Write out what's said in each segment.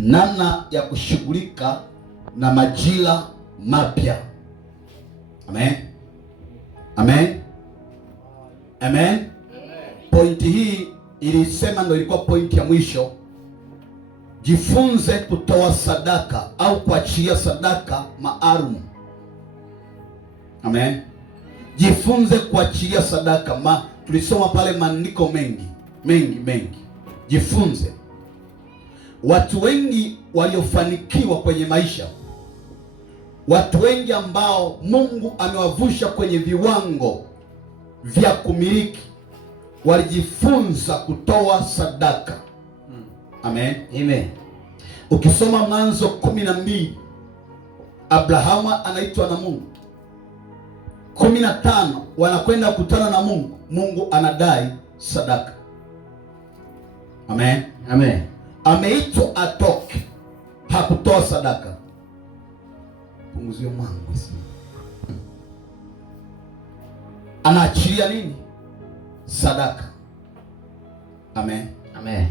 namna ya kushughulika na majira mapya. Amen. Amen. Amen. Pointi hii ilisema ndio ilikuwa pointi ya mwisho. Jifunze kutoa sadaka au kuachilia sadaka maalum. Amen. Jifunze kuachilia sadaka. Tulisoma pale maandiko mengi. Jifunze. Watu wengi waliofanikiwa kwenye maisha, watu wengi ambao Mungu amewavusha kwenye viwango vya kumiliki, walijifunza kutoa sadaka. Amen. Amen. Ukisoma Mwanzo 12, Abrahamu anaitwa na Mungu. 15 wanakwenda kukutana na Mungu. Mungu anadai sadaka. Amen. Amen. Ameitwa atoke, hakutoa sadaka. Punguzio mwangu si. Anaachilia nini? Sadaka. Amen. Amen.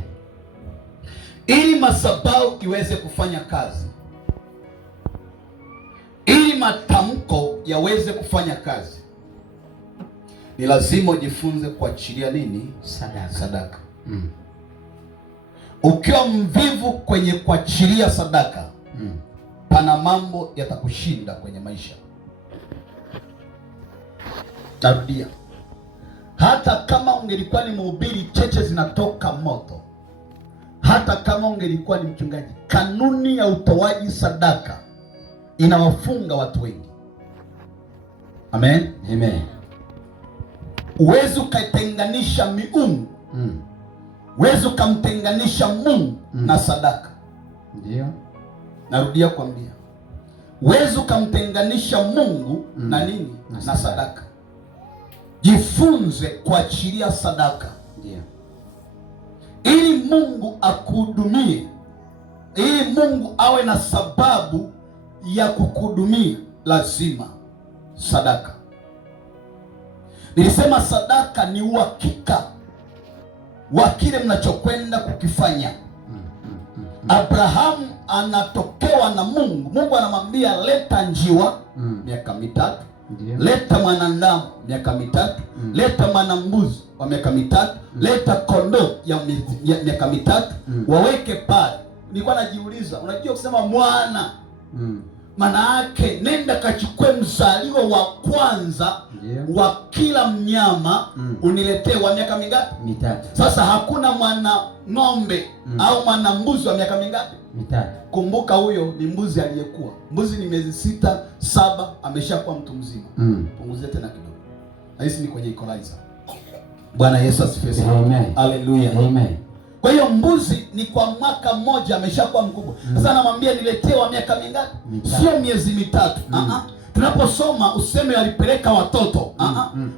Ili madhabahu iweze kufanya kazi, ili matamko yaweze kufanya kazi, ni lazima ujifunze kuachilia nini? Sadaka. Ukiwa mvivu kwenye kuachilia sadaka, pana mambo yatakushinda kwenye maisha. Tarudia. Hata kama ungelikuwa ni mhubiri, cheche zinatoka moto. Hata kama ungelikuwa ni mchungaji, kanuni ya utoaji sadaka inawafunga watu wengi. Amen. Amen. Uwezi ukatenganisha miungu. Uwezi ukamtenganisha Mungu na sadaka. Ndio. Narudia kuambia. Uwezi ukamtenganisha Mungu na nini? Na sadaka. Jifunze kuachilia sadaka. Ndio. Ili Mungu akuhudumie, ili Mungu awe na sababu ya kukuhudumia, lazima sadaka. Nilisema sadaka ni uhakika wa kile mnachokwenda kukifanya. Abrahamu anatokewa na Mungu. Mungu anamwambia leta njiwa miaka 3, leta mwanadamu miaka 3, leta mwanambuzi wa miaka 3, leta kondoo ya miaka 3, waweke pale. Nilikuwa najiuliza, unajua kusema mwana, maana yake nenda kachukue mzaliwa wa kwanza wa kila mnyama uniletee. Wa miaka mingapi? 3. Sasa hakuna mwana ng'ombe au mwana mbuzi wa miaka mingapi? 3. Kumbuka huyo ni mbuzi aliyekuwa. Mbuzi ni miezi 6, 7 ameshakuwa mtu mzima. Punguzia tena kidogo. Hisi ni kwenye equalizer. Bwana Yesu asifiwe. Amen. Haleluya. Amen. Kwa hiyo mbuzi ni kwa mwaka mmoja ameshakuwa mkubwa. Sasa anamwambia niletee wa miaka mingapi? Sio miezi 3. Tunaposoma useme alipeleka watoto.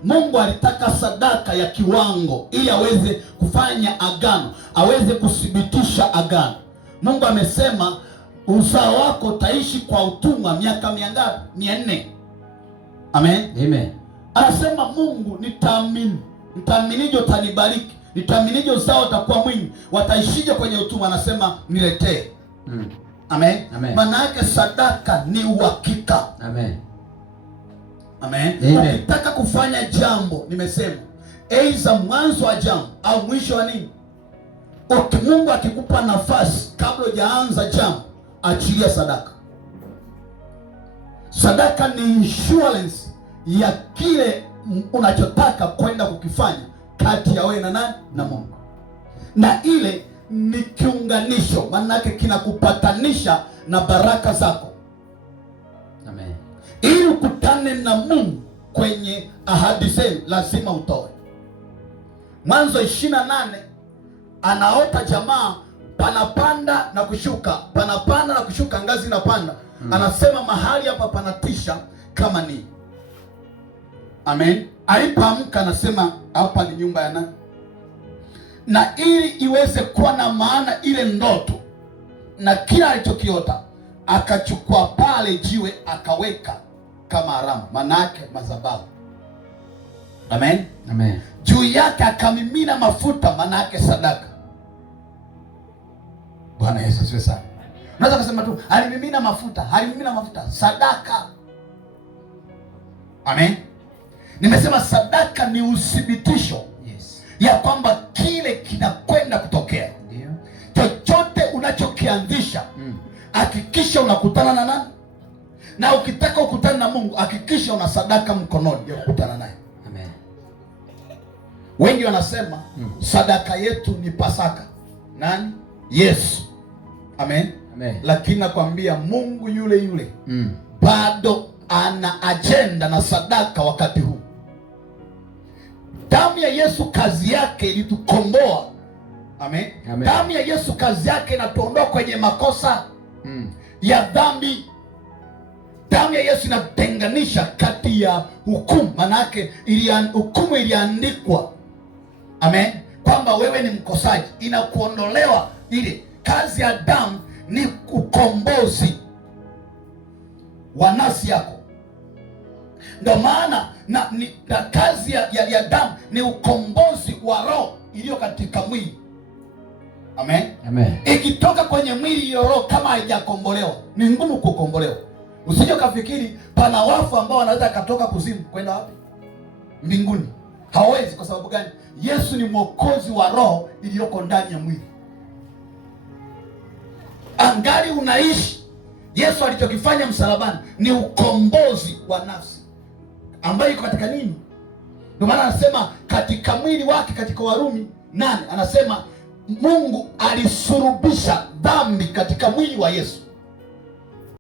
Mungu alitaka sadaka ya kiwango ili aweze kufanya agano, aweze kuthibitisha agano. Mungu amesema uzao wako utaishi kwa utumwa miaka mingapi? 400. Amen. Amen. Anasema Mungu nitaaminije utanibariki? Nitaaminije uzao utakuwa mwingi? Wataishije kwenye utumwa? Anasema niletee. Amen. Amen. Maana yake sadaka ni uhakika. Amen. Amen. Amen. Ukitaka kufanya jambo, nimesema aidha mwanzo wa jambo au mwisho wa nini, Mungu akikupa nafasi kabla hujaanza jambo, achilia sadaka. Sadaka ni insurance ya kile unachotaka kwenda kukifanya kati ya wewe na nani? Na Mungu. Na ile ni kiunganisho, maana yake kinakupatanisha na baraka zako. Amen. Ili ukutane na Mungu kwenye ahadi zenu, lazima utoe. Mwanzo 28 anaota jamaa panapanda na kushuka, panapanda na kushuka, ngazi inapanda. Anasema mahali hapa panatisha kama nini. Amen. Alipoamka anasema hapa ni nyumba ya nani? Na ili iweze kuwa na maana ile ndoto na kila alichokiota, akachukua pale jiwe akaweka kama alama, maana yake madhabahu. Amen. Amen. Juu yake akamimina mafuta, maana yake sadaka. Bwana Yesu asifiwe sana. Unaweza kusema tu alimimina mafuta, alimimina mafuta. Sadaka, amen. Nimesema sadaka ni uthibitisho, yes, ya kwamba kile kinakwenda kutokea. Ndio. Chochote unachokianzisha, hakikisha unakutana na nani? Na ukitaka ukutane na Mungu, hakikisha una sadaka mkononi ya kukutana naye. Amen. Wengi wanasema sadaka yetu ni Pasaka. Nani? Yesu. Amen. Amen. Lakini nakwambia Mungu yule yule bado ana ajenda na sadaka wakati huu. Damu ya Yesu kazi yake ilitukomboa. Amen. Amen. Damu ya Yesu kazi yake inatuondoa kwenye makosa ya dhambi. Damu ya Yesu inatenganisha kati ya hukumu, manake hukumu iliandikwa, amen, kwamba wewe ni mkosaji, inakuondolewa ile. Kazi ya damu ni ukombozi wa nafsi yako. Ndio maana na kazi ya damu ni ukombozi wa roho iliyo katika mwili. Amen. Amen. Ikitoka kwenye mwili hiyo roho kama haijakombolewa, ni ngumu kukombolewa. Usije ukafikiri pana wafu ambao wanaweza katoka kuzimu kwenda wapi? Mbinguni. Hawezi. Kwa sababu gani? Yesu ni mwokozi wa roho iliyoko ndani ya mwili. Angali unaishi, Yesu alichokifanya msalabani ni ukombozi wa nafsi ambayo iko katika nini? Ndio maana anasema katika mwili wake, katika Warumi 8 anasema Mungu alisurubisha dhambi katika mwili wa Yesu.